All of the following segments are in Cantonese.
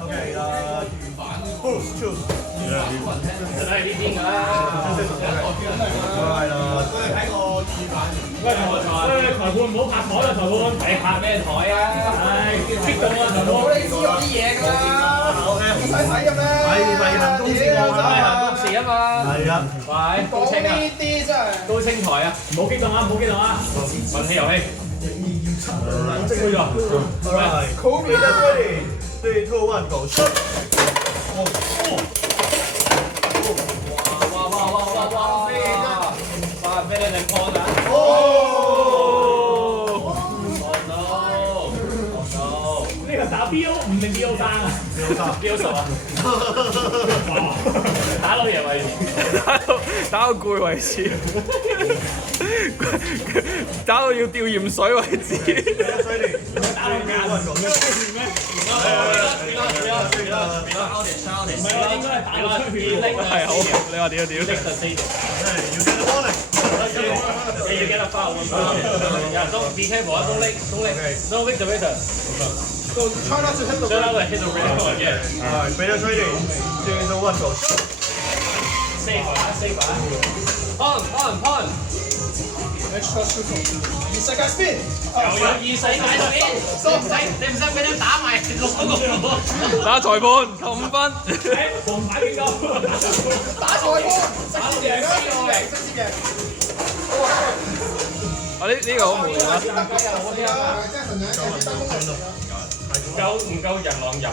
OK， choose。梗係呢邊㗎啦。係啦。喂，裁判唔好拍台啊！裁判，你拍咩台啊？唉，激到啊！裁判，你知我啲嘢㗎啦，唔使睇嘅咩？係例行公事係行公事啊嘛。係啊。喂，高講清啊！呢啲真係。高清台啊！唔好激動啊！唔好激動啊！運氣遊戲。即係呢個。Alright. Kobe is ready. 3, 2, 1, go. Shoot. 哇！咩咧？你破蛋？呢個打 BO 5定 BO 3啊？BO 10啊！哇！打到贏為止，打到攰為止，打到要吊鹽水為止。打到眼咩？唔係我應該係打到出血拎啊！係好，你話點？拎就4條。You get the warning. You get a foul. Yeah, don't be careful. Don't lick the razor. So try not to hit the Try not to hit the razor again. Alright, Peter ready. 3, 2, 1, go. Shoot. Safe 啊，safe 啊。Pon。extra shoot 異世界 spin。又有異世界 spin。你唔使俾佢打埋6個。打裁判扣5分。紅牌警告。打裁判，直接贏啦！直接贏。啊呢個好無聊啊！唔夠人狼入啊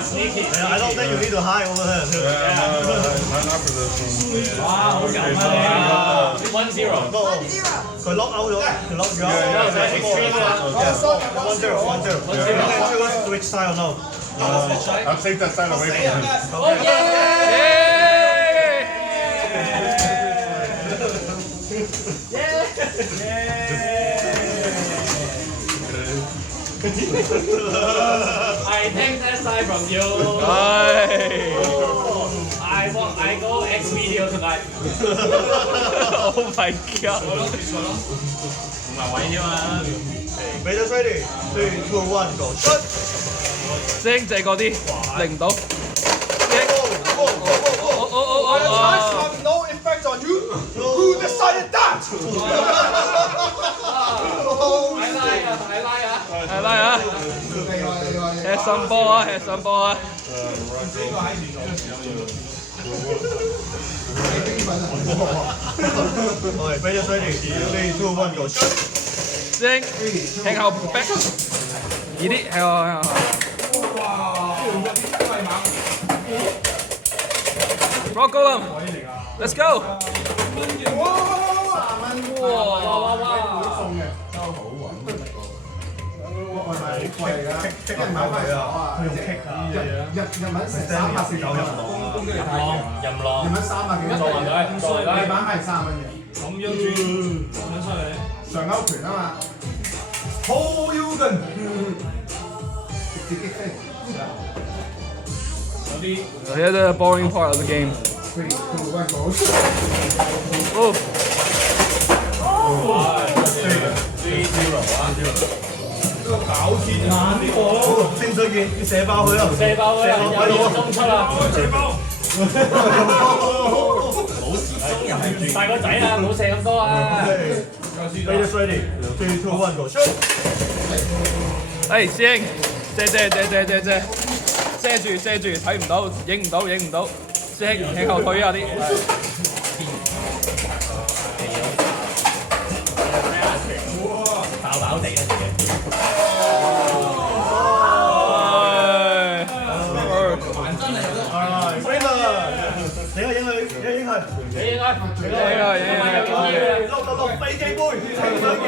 ！sneaky。I don't think you need to hide over there. 哇，好入啊你！1-0。佢 lock out 咗，佢 lock 咗。1-0. Switch style now. I'll take that side away from him. Oh yeah! I take that side from you. I go X video tonight. Oh my god！ 唔係位啫嘛。Peter ready. 3, 2, 1, go. Shoot. 精借嗰啲零唔到。No effect on you. Who decided that? 係啦啊！吃心波啊！吃心波啊！Okay, Peter ready. 3, 2, 1, go. Shoot. 精向後逼，易啲向後。Rock Golem, let's go！ kick 唔係佢啊，佢用 kick 啊。日文成340有入網啊！任浪。日文300幾蚊，作為佢地板係30蚊嘅。咁樣轉，咁樣出嚟。上勾拳啊嘛，好腰筋，直接擊飛。有啲 Here's the boring part of the game. 3, 2, 1, go！ Oh， 搞錢啊！呢個清水健要射爆佢啊！射爆佢啊！有中出啦！射爆！冇時間，大個仔啊，唔好射咁多啊！ Peter ready. 3, 2, 1, go. Shoot. 誒師兄，遮住，睇唔到，影唔到，師兄向後退下啲。爆地啦！影佢，應該。影啊！碌飛機杯，清水健。